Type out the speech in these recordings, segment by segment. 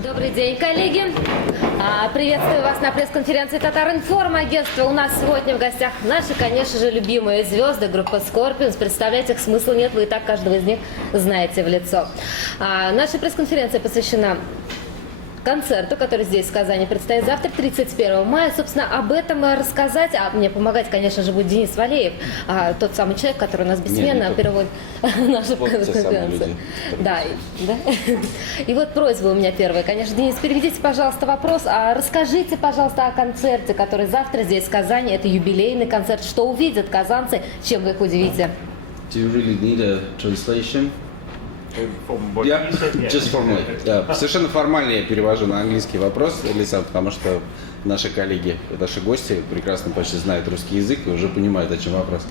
Добрый день, коллеги. Приветствую вас на пресс-конференции Татар-Информ агентства. У нас сегодня в гостях наши, конечно же, любимые звезды группы Scorpions. Представлять их смысла нет, вы и так каждого из них знаете в лицо. Наша пресс-конференция посвящена концерту, который здесь в Казани предстоит завтра, 31 мая. Собственно, об этом рассказать, а мне помогать, конечно же, будет Денис Валеев, тот самый человек, который у нас бессменно переводит нашу пресс-конференцию. Да. И вот просьба у меня первая. Конечно, Денис, переведите, пожалуйста, вопрос. Расскажите, пожалуйста, о концерте, который завтра здесь в Казани. Это юбилейный концерт. Что увидят казанцы, чем вы их удивите? Do you really need a translation? Yeah, just formally. Yeah. Совершенно формально я перевожу на английский вопрос, Лиса, потому что наши коллеги, наши гости прекрасно почти знают русский язык и уже понимают, о чем вопрос.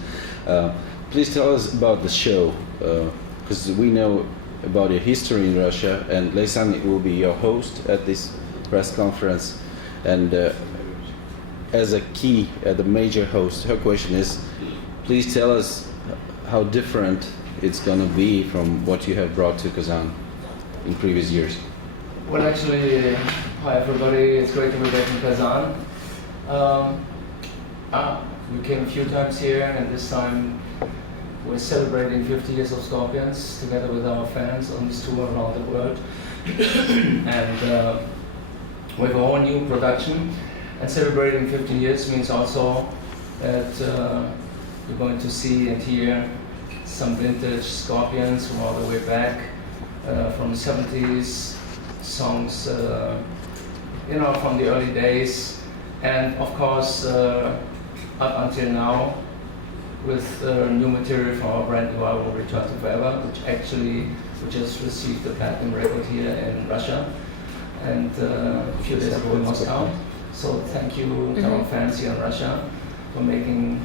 Please tell us about the show, because we know about your history in Russia, and Leisan will be your host at this press conference. And as a key, the major host, her question is, please tell us how different it's going to be from what you have brought to Kazan in previous years. Well, actually, hi everybody, it's great to be back in Kazan. We came a few times here, and this time we're celebrating 50 years of Scorpions together with our fans on this tour around the world. And we have a whole new production, and celebrating 50 years means also that you're going to see and hear some vintage Scorpions from all the way back, from the 70s, songs, from the early days, and of course, up until now, with new material from our brand new album, Return to Forever, which actually we just received the platinum record here in Russia, and a few days ago in Moscow. So thank you to our fans here in Russia for making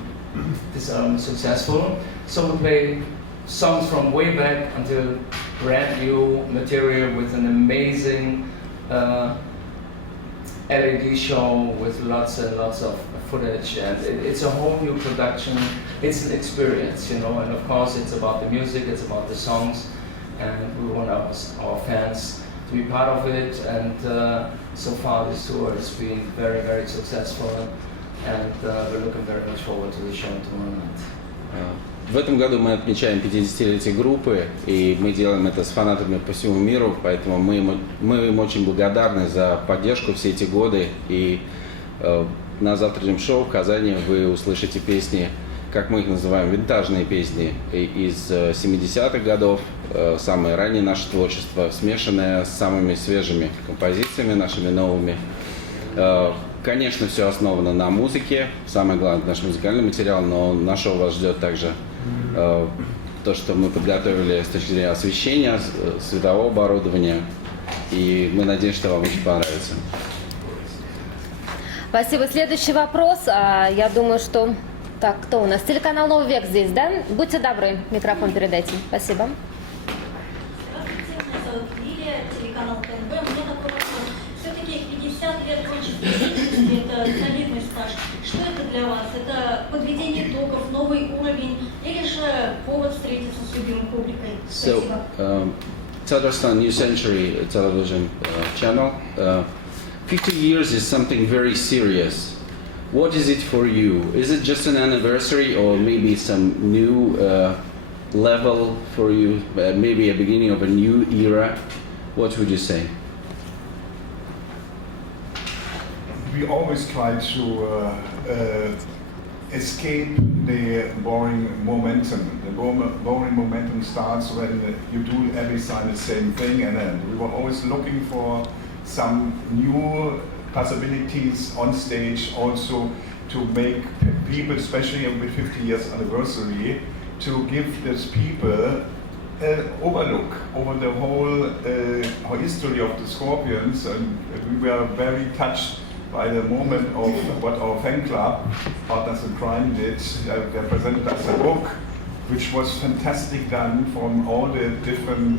this album successful. So we play songs from way back until brand new material with an amazing LED show with lots and lots of footage, and it's a whole new production. It's an experience, and of course it's about the music, it's about the songs, and we want our fans to be part of it. And so far this tour has been very, very successful, and we're looking very much forward to the show tomorrow night. В этом году мы отмечаем 50-летие группы, и мы делаем это с фанатами по всему миру, поэтому мы им очень благодарны за поддержку все эти годы. И на завтрашнем шоу в Казани вы услышите песни, как мы их называем, винтажные песни из 70-х годов, самое раннее наше творчество, смешанное с самыми свежими композициями, нашими новыми. Конечно, все основано на музыке, самое главное, наш музыкальный материал, но на шоу вас ждет также то, что мы подготовили с точки зрения освещения, светового оборудования, и мы надеемся, что вам очень понравится. Спасибо. Следующий вопрос. Я думаю, что... Так, кто у нас? Телеканал «Новый век» здесь, да? Будьте добры, микрофон передайте. Спасибо. Здравствуйте, меня зовут Лилия, телеканал ТНВ. У меня такой вопрос. Все-таки 50 лет творческой деятельности – это солидный стаж. Что это для вас? Это подведение итогов, новый уровень или же повод встретиться с любимой публикой? Спасибо. Tatarstan New Century television channel. 50 years is something very serious. What is it for you? Is it just an anniversary or maybe some new level for you? Maybe a beginning of a new era? What would you say? We always try to escape the boring momentum. The boring momentum starts when you do every time the same thing, and then we were always looking for some new possibilities on stage, also to make people, especially with 50 years anniversary, to give these people an overlook over the whole history of the Scorpions. And we were very touched by the moment of what our fan club, Partners in Crime, did. They presented us a book, which was fantastic done from all the different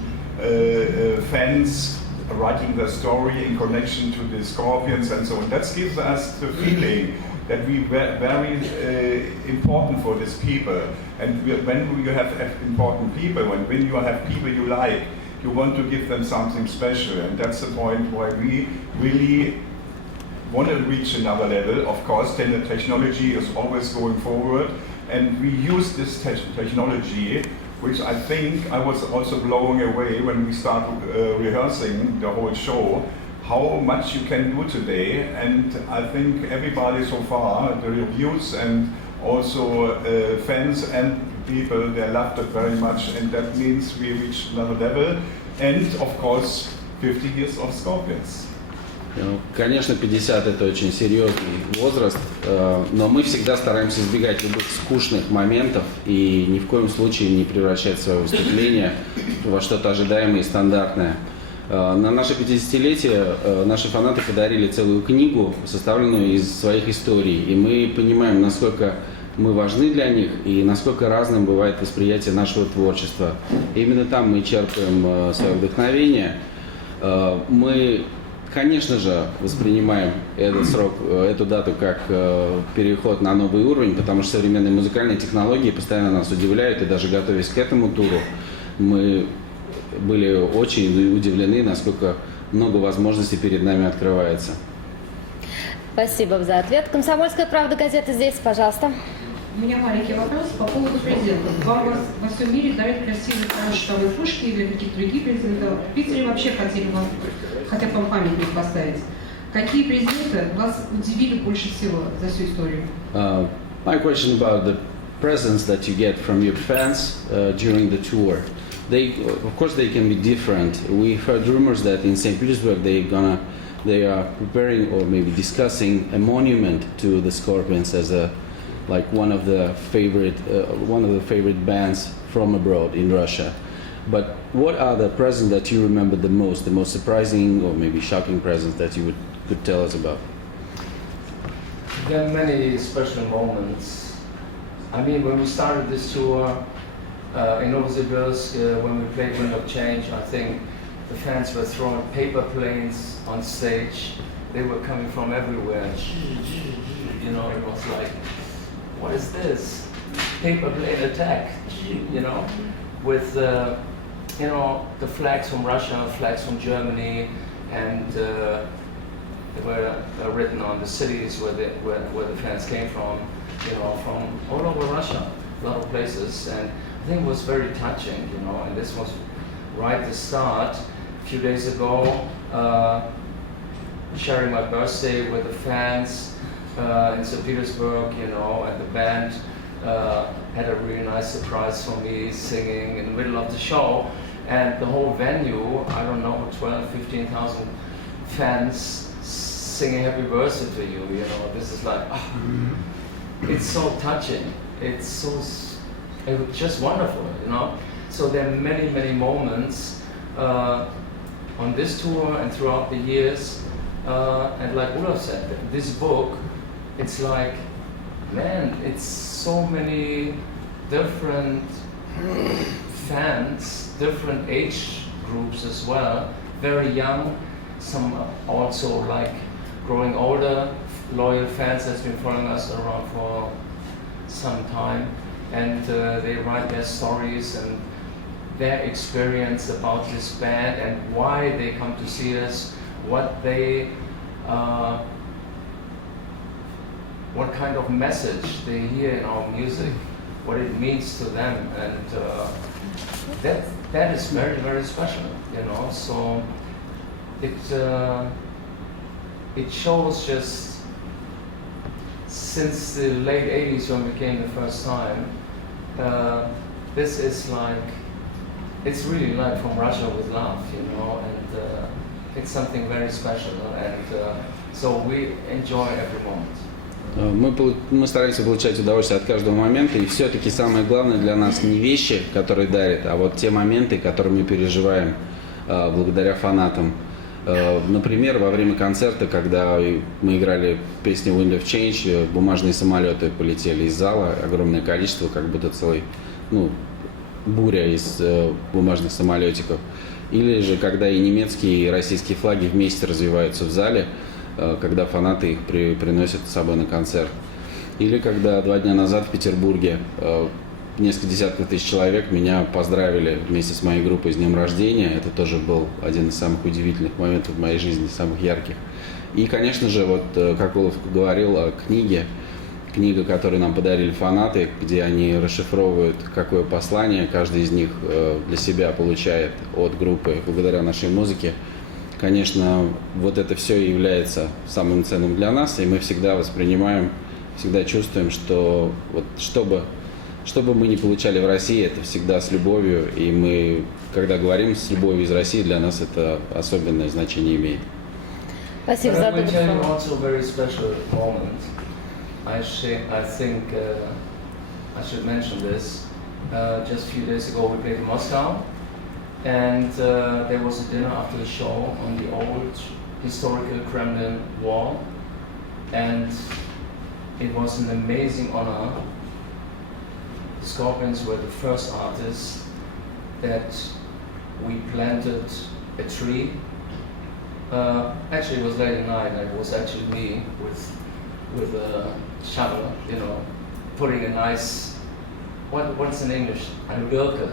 fans writing their story in connection to the Scorpions and so on. That gives us the feeling that we were very important for these people. And when you have important people, when you have people you like, you want to give them something special. And that's the point why we really want to reach another level. Of course, then the technology is always going forward. And we use this technology, which I think I was also blown away when we started rehearsing the whole show, how much you can do today. And I think everybody so far, the reviews and also fans and people, they loved it very much, and that means we reached another level. And of course, 50 years of Scorpions. Конечно, 50 это очень серьезный возраст, но мы всегда стараемся избегать любых скучных моментов и ни в коем случае не превращать свое выступление во что-то ожидаемое и стандартное. На наше 50-летие наши фанаты подарили целую книгу, составленную из своих историй, и мы понимаем, насколько мы важны для них и насколько разным бывает восприятие нашего творчества. И именно там мы черпаем свое вдохновение. Мы, конечно же, воспринимаем этот срок, эту дату как переход на новый уровень, потому что современные музыкальные технологии постоянно нас удивляют, и даже готовясь к этому туру, мы были очень удивлены, насколько много возможностей перед нами открывается. Спасибо за ответ. «Комсомольская правда» газета здесь, пожалуйста. У меня маленький вопрос по поводу президентов. Вам во всем мире дарят красивые кронштадтовые фушки или каких-то других президентов. В Питере вообще хотят вам памятник поставить. Какие президенты вас удивили больше всего за всю историю? My question about the presents that you get from your fans during the tour. Of course, they can be different. We heard rumors that in St. Petersburg they are preparing or maybe discussing a monument to the Scorpions as one of the favorite bands from abroad in Russia. But what are the presents that you remember the most surprising or maybe shocking presents that you could tell us about? There are many special moments. I mean, when we started this tour in Novosibirsk, when we played Wind of Change, I think the fans were throwing paper planes on stage. They were coming from everywhere. You know, it was like, what is this? Paper plane attack, you know, with, you know, the flags from Russia, flags from Germany, and they were written on the cities where the fans came from, you know, from all over Russia, a lot of places, and I think it was very touching, you know, and this was right at the start. A few days ago, sharing my birthday with the fans in St. Petersburg, you know, and the band had a really nice surprise for me, singing in the middle of the show, and the whole venue, I don't know, 15,000 fans singing happy birthday to you, you know. This is like, it's so touching, it's just wonderful, you know. So there are many, many moments on this tour and throughout the years, and like Olaf said, this book, it's like, man, it's so many different fans, different age groups as well, very young, some also like growing older, loyal fans that's been following us around for some time, and they write their stories and their experience about this band and why they come to see us, what kind of message they hear in our music, what it means to them, and that is very, very special, you know. So it shows just since the late 80s when we came the first time, this is like, it's really like from Russia with love, you know, and it's something very special, and so we enjoy every moment. Мы стараемся получать удовольствие от каждого момента, и все-таки самое главное для нас не вещи, которые дарят, а вот те моменты, которые мы переживаем благодаря фанатам. Например, во время концерта, когда мы играли песню Wind of Change, бумажные самолеты полетели из зала, огромное количество, как будто целый, буря из бумажных самолетиков. Или же, когда и немецкие, и российские флаги вместе развиваются в зале, когда фанаты их приносят с собой на концерт. Или когда 2 дня назад в Петербурге несколько десятков тысяч человек меня поздравили вместе с моей группой с днем рождения. Это тоже был один из самых удивительных моментов в моей жизни, самых ярких. И, конечно же, вот как Олаф говорил о книге, книга, которую нам подарили фанаты, где они расшифровывают, какое послание каждый из них для себя получает от группы благодаря нашей музыке. Конечно, вот это все является самым ценным для нас, и мы всегда воспринимаем, всегда чувствуем, что вот что бы мы ни получали в России, это всегда с любовью, и мы, когда говорим с любовью из России, для нас это особенное значение имеет. Спасибо But за I will доброе tell you слово. also a very special moment. I think I should mention this. Just a few days ago we played in Moscow, and there was a dinner after the show on the old historical Kremlin wall, and it was an amazing honor. The Scorpions were the first artists that we planted a tree. Actually, it was late at night, and it was actually me with a shovel, you know, putting a nice, what's in English? A birke.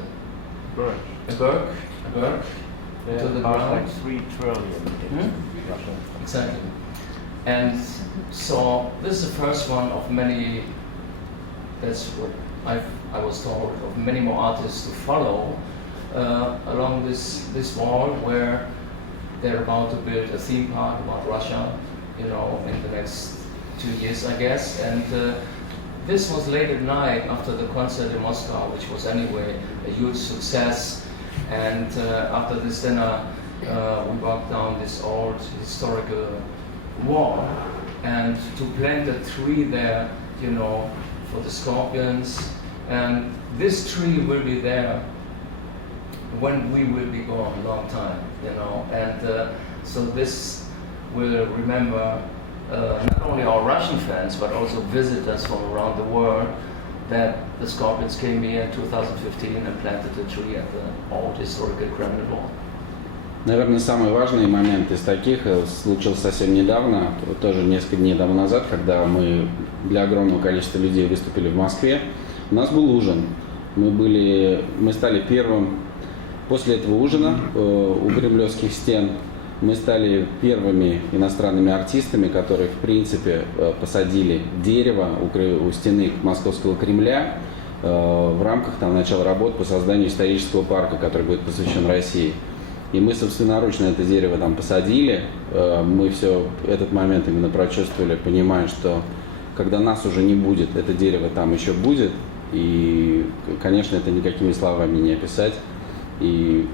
A birk to the ground. Like 3 trillion in Russia. Exactly. And so this is the first one of many. That's what I was told, of many more artists to follow along this wall, where they're about to build a theme park about Russia, you know, in the next 2 years, I guess. And this was late at night after the concert in Moscow, which was anyway a huge success. And after this dinner, we walked down this old historical wall, and to plant a tree there, you know, for the Scorpions. And this tree will be there when we will be gone a long time, you know. And so this will remember not only our Russian fans, but also visitors from around the world, that the Scorpions came here in 2015 and planted a tree at the old historical Kremlin wall. Наверное, самый важный момент из таких случился совсем недавно, тоже несколько дней тому назад, когда мы для огромного количества людей выступили в Москве. У нас был ужин. Мы стали первым, после этого ужина у кремлевских стен, мы стали первыми иностранными артистами, которые, в принципе, посадили дерево у стены Московского Кремля в рамках начала работ по созданию исторического парка, который будет посвящен России. И мы собственноручно это дерево там посадили. Мы все этот момент именно прочувствовали, понимая, что когда нас уже не будет, это дерево там еще будет. И, конечно, это никакими словами не описать. И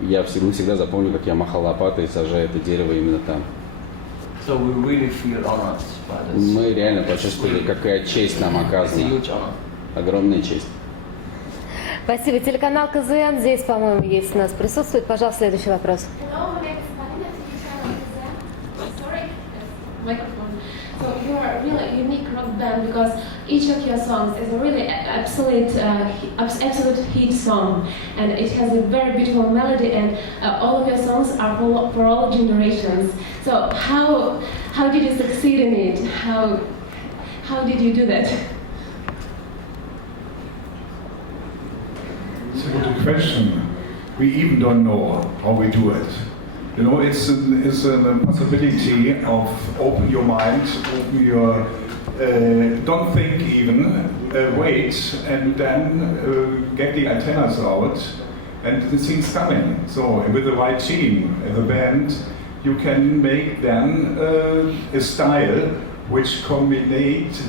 мы всегда запомню, как я махал лопатой, сажая это дерево именно там. So we really feel honored by this. Мы реально почувствовали, какая честь нам It's a оказана. huge honor. Огромная честь. Спасибо. Телеканал Казан здесь, по-моему, есть у нас присутствует. Пожалуйста, следующий вопрос. Hello, my name is Marina, TV channel Kazan. Sorry, microphone. So you are a really unique rock band because each of your songs is a really absolute hit song, and it has a very beautiful melody, and all of your songs are for all generations. So how did you succeed in it? How did you do that? It's a good question. We even don't know how we do it. You know, it's a possibility of open your mind, open your, don't think even, wait, and then get the antennas out, and the thing's coming. So with the right team, the band, you can make then a style which combinate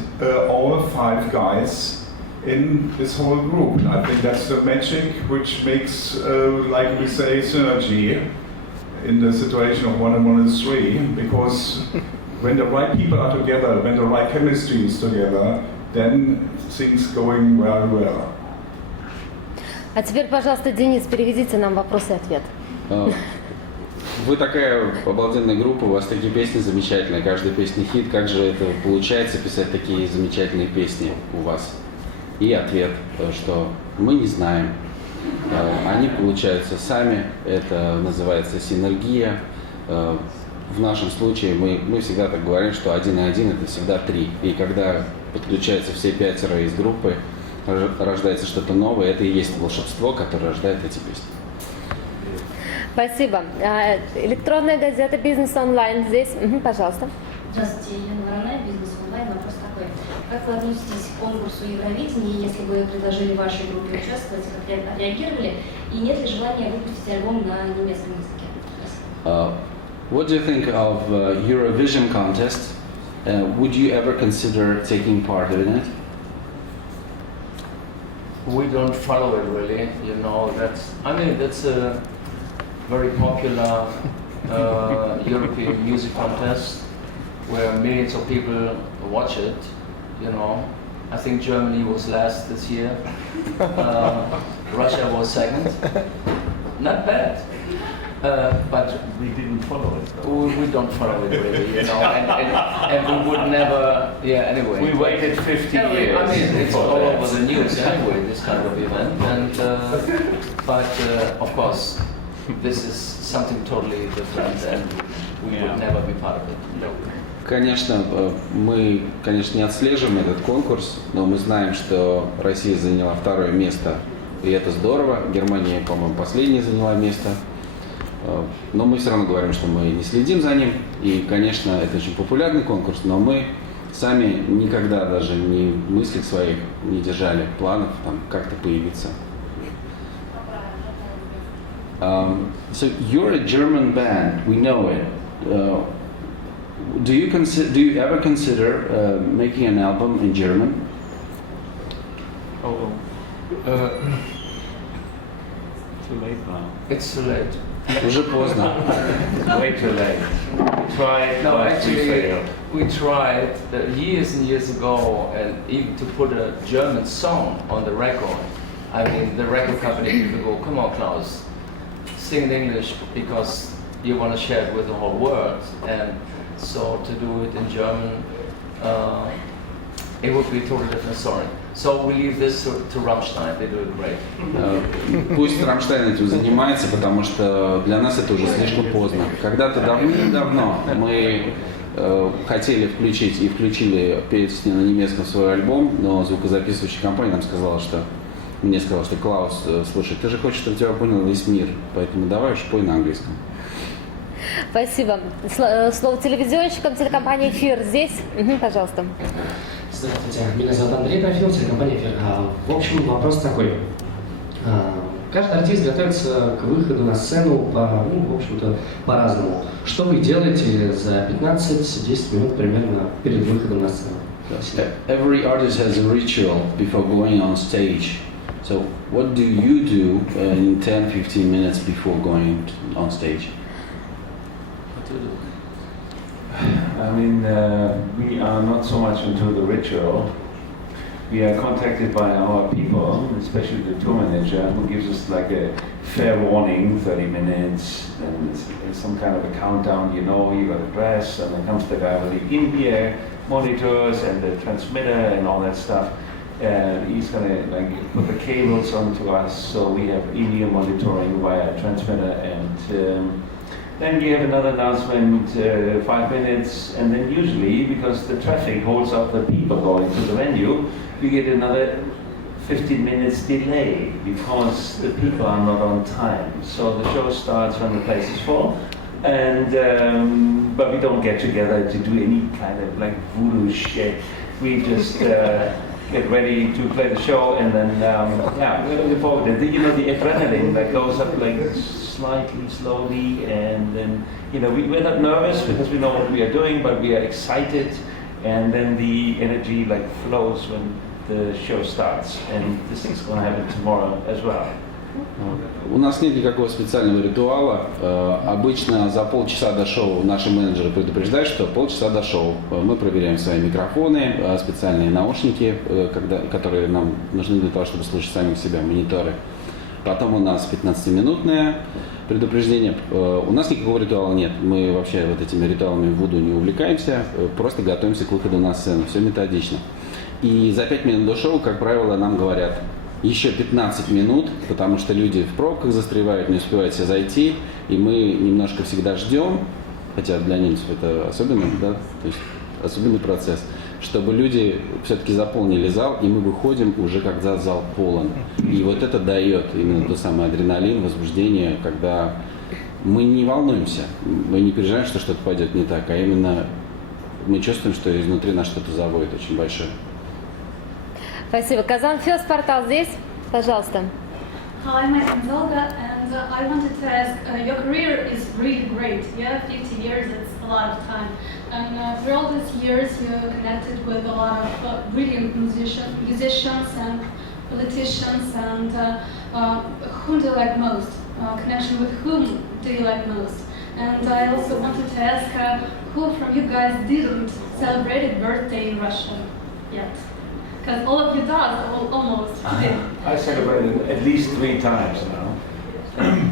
all 5 guys in this whole group. I think that's the magic which makes, like we say, synergy in the situation of 1 and 1 is 3, because when the right people are together, when the right chemistry is together, then things going very well. А теперь, пожалуйста, Денис, переведите нам вопрос и ответ. Вы такая обалденная группа, у вас такие песни замечательные, каждая песня хит. Как же это получается писать такие замечательные песни у вас? И ответ, что мы не знаем. Они получаются сами, это называется синергия. в нашем случае мы всегда так говорим, что 1 и 1 это всегда 3. И когда подключаются все 5 из группы, рождается что-то новое, это и есть волшебство, которое рождает эти песни. Спасибо. Электронная газета «Бизнес онлайн» здесь. Пожалуйста. Здравствуйте, Елена Вороная, «Бизнес онлайн». Вопрос такой. Как вы относитесь к конкурсу Евровидения, если бы предложили вашей группе участвовать, как отреагировали, и нет ли желания выпустить альбом на немецком языке? What do you think of Eurovision contest? Would you ever consider taking part in it? We don't follow it really, you know. That's a very popular European music contest where millions of people watch it, you know. I think Germany was last this year. Russia was second. Not bad. But We didn't follow it. we don't follow it really, you know, and we would never, yeah, anyway. We waited 50 years. I mean, it's for all that. over the news anyway, this kind of event, and but of course, this is something totally different, and we would never be part of it. No. Конечно, мы, не отслеживаем этот конкурс, но мы знаем, что Россия заняла 2-е место, и это здорово. Германия, по-моему, последнее заняла место. Но мы все равно говорим, что мы не следим за ним. И, конечно, это очень популярный конкурс, но мы сами никогда даже ни мыслей своих не держали, планов там как-то появиться. So you're a German band, we know it. Do you ever consider making an album in German? Too late now. It's too late. Уже поздно. Way too late. We tried, No, but we actually, failed. we tried years and years ago, and even to put a German song on the record. I mean, the record company people go, "Come on, Klaus, sing in English because you want to share it with the whole world." And so to do it in German, it would be a totally different story. So we leave this to Rammstein. They do it great. Пусть Рамштайн этим занимается, потому что для нас это уже слишком поздно. Когда-то давным-давно мы хотели включить и включили песни на немецком в свой альбом, но звукозаписывающая компания нам сказала, что Клаус, слушай, ты же хочешь, чтобы тебя понял весь мир, поэтому давай уж пой на английском. Спасибо. Слово телевизионщикам телекомпании «Эфир» здесь. Пожалуйста. Здравствуйте, меня зовут Андрей Трофимов, телекомпания «Эфир». В общем, вопрос такой. Каждый артист готовится к выходу на сцену в общем-то, по-разному. Что вы делаете за 15-10 минут примерно перед выходом на сцену? Every artist has a ritual before going on stage. So what do you do in 10-15 minutes before going on stage? I mean, we are not so much into the ritual. We are contacted by our people, especially the tour manager, who gives us like a fair warning, 30 minutes, and some kind of a countdown, you know, you got to dress, and then comes the guy with the in-ear monitors and the transmitter and all that stuff. And he's gonna like put the cables onto us, so we have in-ear monitoring via transmitter, and then you have another announcement, 5 minutes, and then usually, because the traffic holds up the people going to the venue, we get another 15 minutes delay because the people are not on time. So the show starts when the place is full, and but we don't get together to do any kind of like voodoo shit. We just get ready to play the show, and then yeah, we're looking forward to it. You know, the adrenaline that goes up like slightly slowly, and then we're not nervous because we know what we are doing, but we are excited, and then the energy like flows when the show starts, and this is going to happen tomorrow as well. У нас нет никакого специального ритуала. Обычно за полчаса до шоу наши менеджеры предупреждают, что полчаса до шоу. Мы проверяем свои микрофоны, специальные наушники, которые нам нужны для того, чтобы слышать самих себя, мониторы. Потом у нас 15-минутное предупреждение. У нас никакого ритуала нет. Мы вообще вот этими ритуалами в вуду не увлекаемся, просто готовимся к выходу на сцену. Все методично. И за 5 минут до шоу, как правило, нам говорят: еще 15 минут, потому что люди в пробках застревают, не успевают все зайти, и мы немножко всегда ждем, хотя для немцев это особенно, да, то есть особенный процесс, чтобы люди все-таки заполнили зал, и мы выходим уже, когда зал полон. И вот это дает именно тот самый адреналин, возбуждение, когда мы не волнуемся, мы не переживаем, что что-то пойдет не так, а именно мы чувствуем, что изнутри нас что-то заводит очень большое. Спасибо. Казан Фест портал здесь. Пожалуйста. Hi, my name is Olga, and I wanted to ask, your career is really great. You have 50 years, it's a lot of time. And through all these years, you connected with a lot of brilliant musicians and politicians, and whom do you like most? Connection with whom do you like most? And I also wanted to ask, who from you guys didn't celebrate a birthday in Russia yet? Because all of you does, almost. I celebrated at least 3 times now.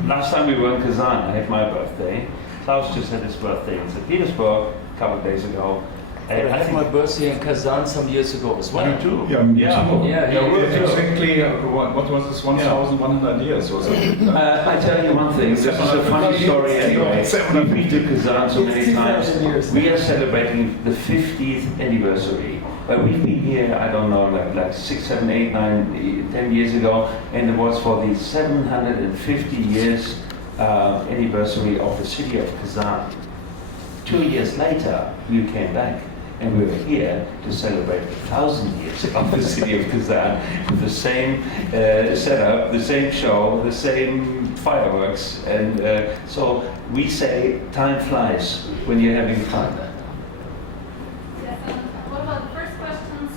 Last time we were in Kazan, I had my birthday. Klaus just had his birthday in St. Petersburg a couple of days ago. I had my birthday in Kazan some years ago as well. You too? Yeah, me Yeah. too. Yeah, Exactly, what was this, 1,100 years or something? I tell you one thing, this is a funny story anyway. We've been to Kazan so many times. We are celebrating the 50th anniversary. We've been here, I don't know, like 6, 7, 8, 9, 10 years ago, and it was for the 750 years anniversary of the city of Kazan. 2 years later, we came back. And we were here to celebrate 1,000 years of the city of Kazan with the same setup, the same show, the same fireworks. And so we say time flies when you're having fun. Yes, and what about the first questions?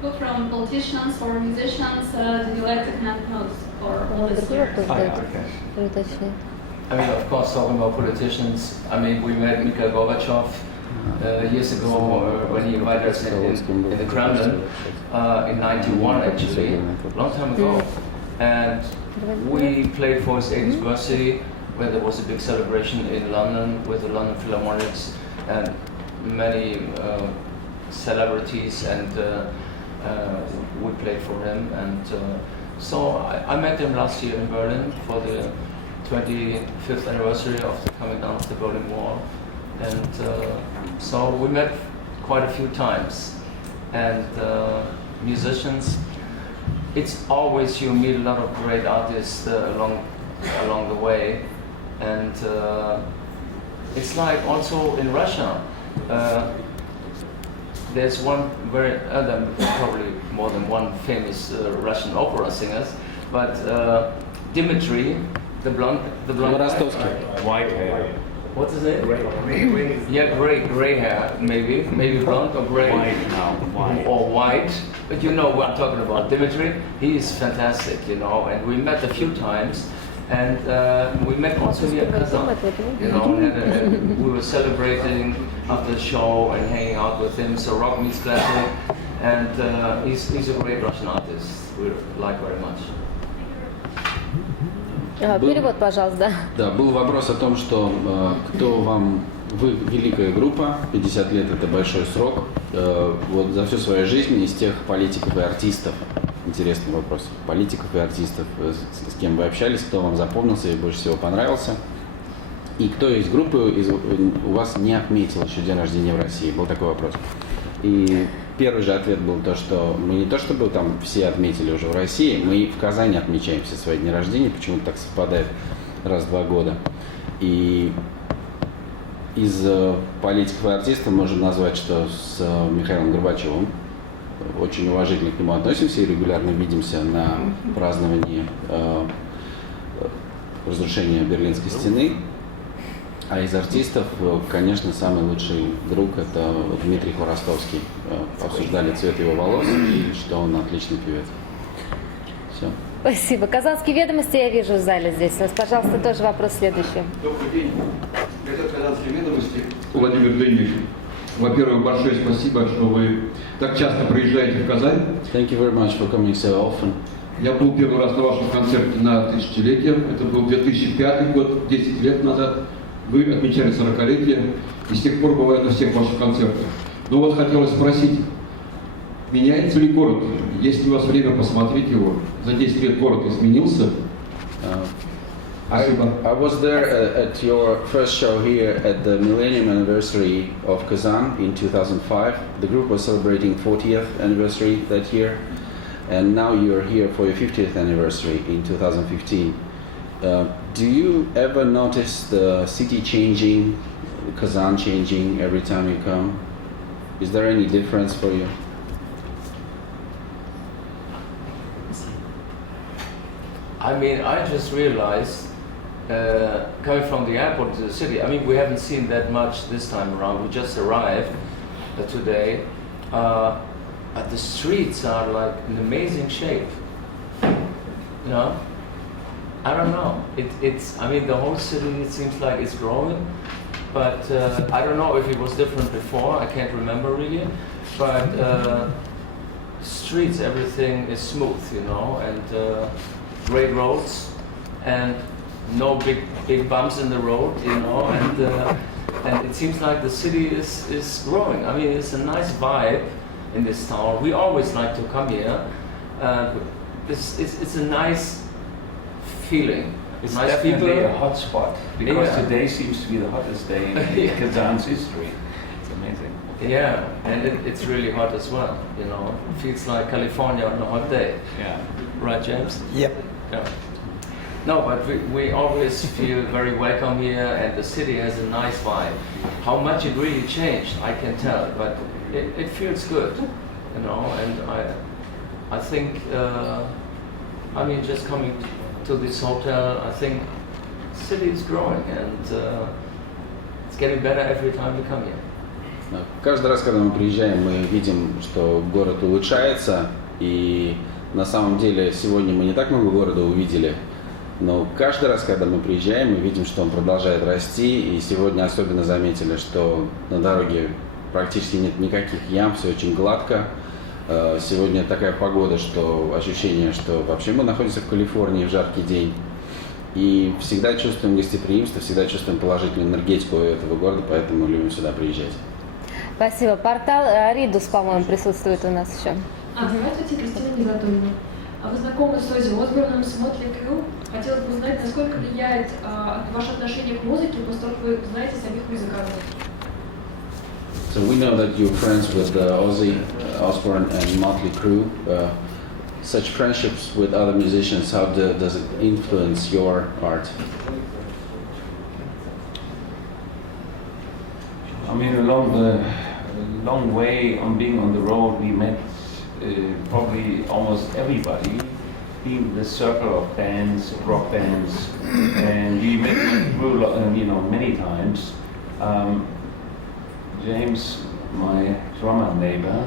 Who from politicians or musicians do you like to connect most for all this year? I mean, of course, talking about politicians, I mean, we met Mikhail Gorbachev years ago when he invited us in the Kremlin in 91, actually, a long time ago. And we played for his 80th birthday, where there was a big celebration in London with the London Philharmonics and many celebrities, and we played for him. And so I met him last year in Berlin for the 25th anniversary of the coming down of the Berlin Wall. And so we met quite a few times. And musicians, it's always you meet a lot of great artists along the way. And it's like also in Russia, there's one probably more than one famous Russian opera singers, but Dmitri, the blonde White hair. What's his name? Yeah, gray hair, maybe blonde or gray. White now, white. Or white, but you know what I'm talking about. Dimitri, he is fantastic, you know, and we met a few times, and we met also here at Kazan, you know, and we were celebrating after the show and hanging out with him, so rock meets classic, and he's a great Russian artist, we like very much. Перевод, пожалуйста. Да, был вопрос о том, что кто вам, вы великая группа, 50 лет это большой срок, вот за всю свою жизнь из тех политиков и артистов, интересный вопрос, политиков и артистов, с кем вы общались, кто вам запомнился и больше всего понравился, и кто из группы у вас не отметил еще день рождения в России, был такой вопрос. И первый же ответ был то, что мы не то чтобы там все отметили уже в России, мы в Казани отмечаем все свои дни рождения, почему-то так совпадает раз в 2 года. И из политиков и артистов можем назвать, что с Михаилом Горбачевым очень уважительно к нему относимся и регулярно видимся на праздновании разрушения Берлинской стены. А из артистов, конечно, самый лучший друг – это Дмитрий Хворостовский. Обсуждали цвет его волос и что он отличный певец. Все. Спасибо. Казанские ведомости я вижу в зале здесь. У нас, пожалуйста, тоже вопрос следующий. Добрый день. Газета «Казанские ведомости». Владимир Длинник. Во-первых, большое спасибо, что вы так часто приезжаете в Казань. Thank you very much for coming so often. Я был первый раз на вашем концерте на тысячелетие. Это был 2005 год, 10 лет назад. Вы отмечали 40-летие, и с тех пор бываю на всех ваших концертах. Но вот хотелось спросить, меняется ли город? Есть ли у вас время посмотреть его? За 10 лет город изменился? I was there at your first show here at the millennium anniversary of Kazan in 2005. The group was celebrating 40th anniversary that year, and now you're here for your 50th anniversary in 2015. Do you ever notice the city changing, Kazan changing every time you come? Is there any difference for you? I mean, I just realized, coming from the airport to the city, I mean, we haven't seen that much this time around. We just arrived today. But the streets are like in amazing shape. You know? I don't know. It's, I mean, the whole city, it seems like it's growing. But I don't know if it was different before. I can't remember really. But streets, everything is smooth, you know, and great roads, and no big bumps in the road, you know, and it seems like the city is growing. I mean, it's a nice vibe in this town. We always like to come here. It's a nice feeling. It's nice definitely people. a hot spot, because Yeah. today seems to be the hottest day in Kazan's history. It's amazing. Yeah, and it's really hot as well, you know. It feels like California on a hot day. Yeah. Right, James? Yep. Yeah. No, but we always feel very welcome here, and the city has a nice vibe. How much it really changed, I can tell, but it feels good, you know, and I think, I mean, just coming to this hotel, I think the city is growing, and it's getting better every time we come here. Да. Каждый раз, когда мы приезжаем, мы видим, что город улучшается, и на самом деле сегодня мы не так много города увидели, но каждый раз, когда мы приезжаем, мы видим, что он продолжает расти, и сегодня особенно заметили, что на дороге практически нет никаких ям, все очень гладко. Сегодня такая погода, что ощущение, что вообще мы находимся в Калифорнии в жаркий день, и всегда чувствуем гостеприимство, всегда чувствуем положительную энергетику этого города, поэтому любим сюда приезжать. Спасибо. Портал Ридус, по-моему, присутствует у нас еще. Здравствуйте, Кристина Незатульна. Вы знакомы с Оззи Осборном, с Мотли Крю? Хотелось бы узнать, насколько влияет ваше отношение к музыке, поскольку вы знаете самих музыкантов. So we know that you're friends with Ozzy Osbourne and Motley Crue. Such friendships with other musicians, how does it influence your art? I mean, along the long way on being on the road, we met probably almost everybody, being the circle of bands, rock bands, and we met through, you know, many times. James, my drummer neighbor,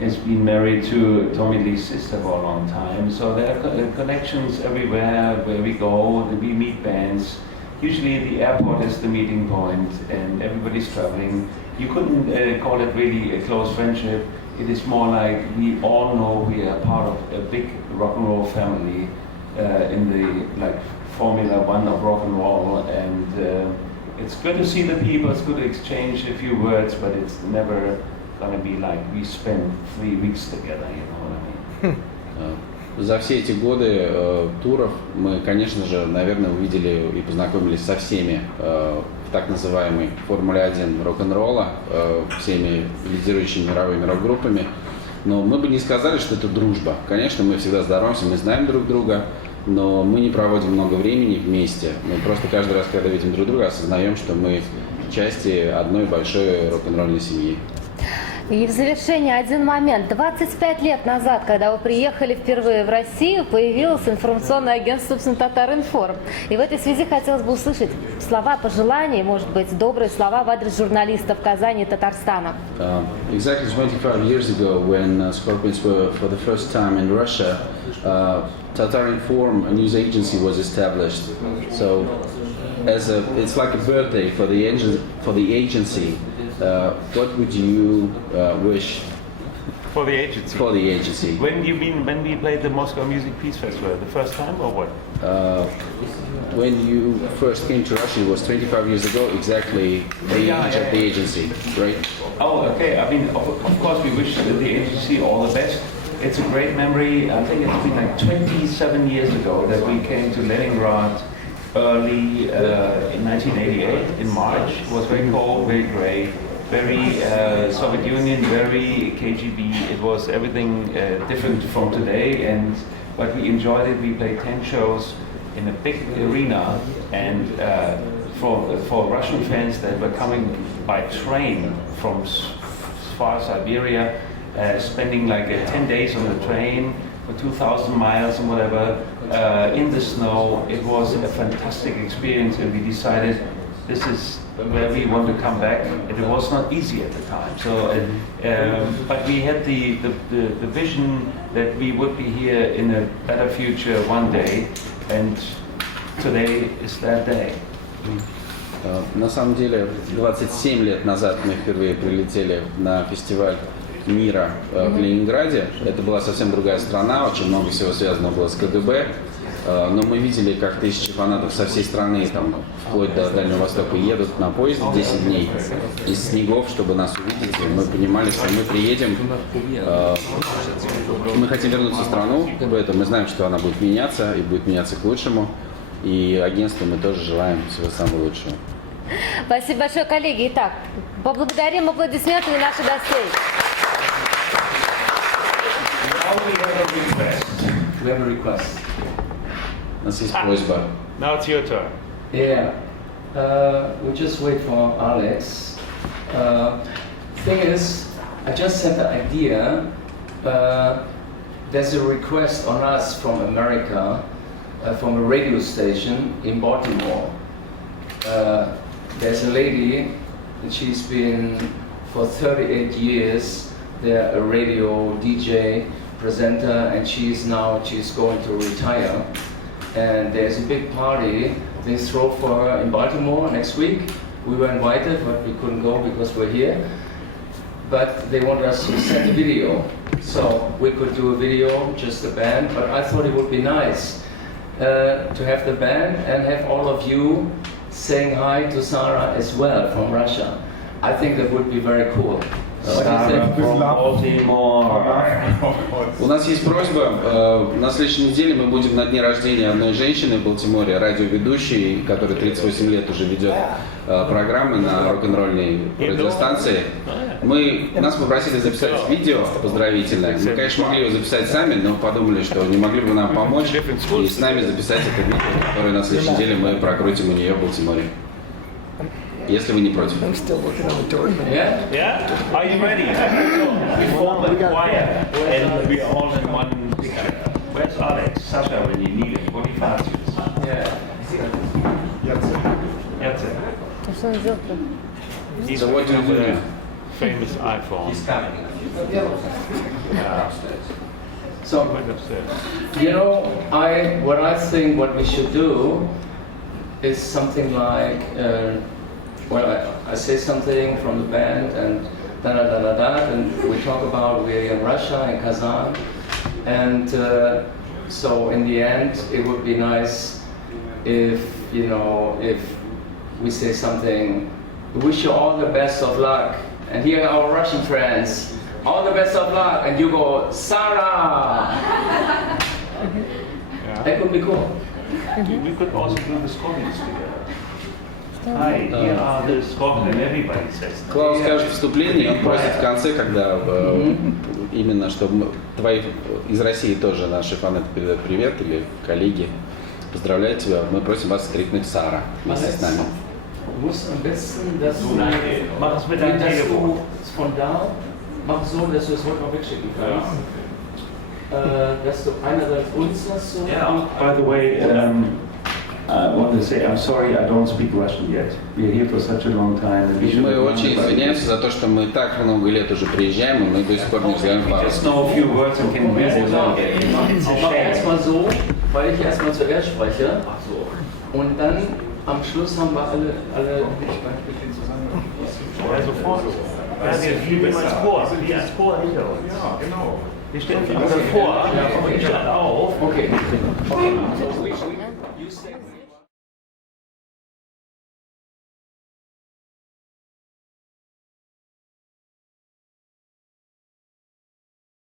has been married to Tommy Lee's sister for a long time, so there are connections everywhere where we go. We meet bands. Usually the airport is the meeting point, and everybody's traveling. You couldn't call it really a close friendship. It is more like we all know we are part of a big rock and roll family in the like Formula One of rock and roll, and it's good to see the people. It's good to exchange a few words, but it's never gonna be like we spend 3 weeks together. You know what I mean? За все эти годы туров мы, конечно же, наверное, увидели и познакомились со всеми в так называемой Формуле-1 рок-н-ролла, всеми лидирующими мировыми рок-группами. Но мы бы не сказали, что это дружба. Конечно, мы всегда здороваемся, мы знаем друг друга, но мы не проводим много времени вместе. Мы просто каждый раз, когда видим друг друга, осознаем, что мы части одной большой рок-н-ролльной семьи. И в завершение один момент. 25 лет назад, когда вы приехали впервые в Россию, появилось информационное агентство, собственно, Татар-Информ. И в этой связи хотелось бы услышать слова пожеланий, может быть, добрые слова в адрес журналистов Казани и Татарстана. Exactly 25 years ago, when Scorpions were for the first time in Russia, Tatar-Inform, a news agency, was established. So, it's like a birthday for the agency. What would you wish For the agency. for the agency? When you mean when we played the Moscow Music Peace Festival, the first time or what? When you first came to Russia, it was 25 years ago, exactly the age of the agency, right? Oh, okay. I mean, of course, we wish the agency all the best. It's a great memory. I think it's been like 27 years ago that we came to Leningrad early in 1988 in March. It was very cold, very gray, very Soviet Union, very KGB. It was everything different from today, but we enjoyed it. We played 10 shows in a big arena, and for Russian fans that were coming by train from far Siberia, spending like 10 days on the train, 2,000 miles and whatever, in the snow. It was a fantastic experience, and we decided this is where we want to come back. It was not easy at the time, but we had the vision that we would be here in a better future one day, and today is that day. На самом деле, 27 лет назад мы впервые прилетели на фестиваль мира в Ленинграде. Это была совсем другая страна, очень много всего связано было с КГБ. Но мы видели, как тысячи фанатов со всей страны, там, вплоть до Дальнего Востока, едут на поезде 10 дней из снегов, чтобы нас увидеть. И мы понимали, что мы приедем, мы хотим вернуться в страну, мы знаем, что она будет меняться, и будет меняться к лучшему. И агентству мы тоже желаем всего самого лучшего. Спасибо большое, коллеги. Итак, поблагодарим аплодисментами наших гостей. We have a request. У нас есть просьба. Now it's your turn. Yeah. We just wait for Alex. Thing is, I just had the idea. There's a request on us from America, from a radio station in Baltimore. There's a lady, and she's been for 38 years there a radio DJ, presenter, and she's going to retire. And there's a big party they throw for her in Baltimore next week. We were invited, but we couldn't go because we're here. But they want us to send a video, so we could do a video, just the band. But I thought it would be nice to have the band and have all of you saying hi to Sarah as well from Russia. I think that would be very cool. У нас есть просьба. На следующей неделе мы будем на дне рождения одной женщины в Балтиморе, радиоведущей, которая 38 лет уже ведет программы на рок-н-ролльной радиостанции. Нас попросили записать видео поздравительное. Мы, конечно, могли его записать сами, но подумали, что не могли бы нам помочь и с нами записать это видео, которое на следующей неделе мы прокрутим у нее в Балтиморе. Если вы не против. Yeah? Yeah? Are you ready? We form a choir and we are all in one picture. Where's Alex? Sasha, when you need it. What do you fancy? Yeah. That's it. He's So what do you do now? Famous iPhone. He's coming. Yeah. So, you know, what I think what we should do is something like, I say something from the band and da-da-da-da-da, and we talk about we're in Russia, in Kazan, and so in the end it would be nice if we say something, we wish you all the best of luck, and here are our Russian friends, all the best of luck, and you go, Sarah! That could be cool. We could also do the Scorpions together. Hi, here are the Scorpions, everybody says that. Клаус скажет вступление, и он просит в конце, когда именно, чтобы твои из России тоже наши фанаты передают привет, или коллеги поздравляют тебя, мы просим вас крикнуть «Сара» вместе с нами. Du musst am besten, dass Mach es mit deinem Telefon. Von da, mach so, dass du es heute noch wegschicken kannst. Dass du einerseits uns das so... Yeah. By the way, I want to say I'm sorry I don't speak Russian yet. We're here for such a long time. Мы очень извиняемся за то, что мы так много лет уже приезжаем, и мы до сих пор не знаем We just know a few words and can read it out. Mach erstmal so, weil ich erstmal zuerst spreche. Und dann am Schluss haben wir alle Ja, sofort. Ja, wir schieben als Chor. Wie als Chor hinter uns. Ja, genau. Wir stellen uns vor, wir stehen auf. Okay. You say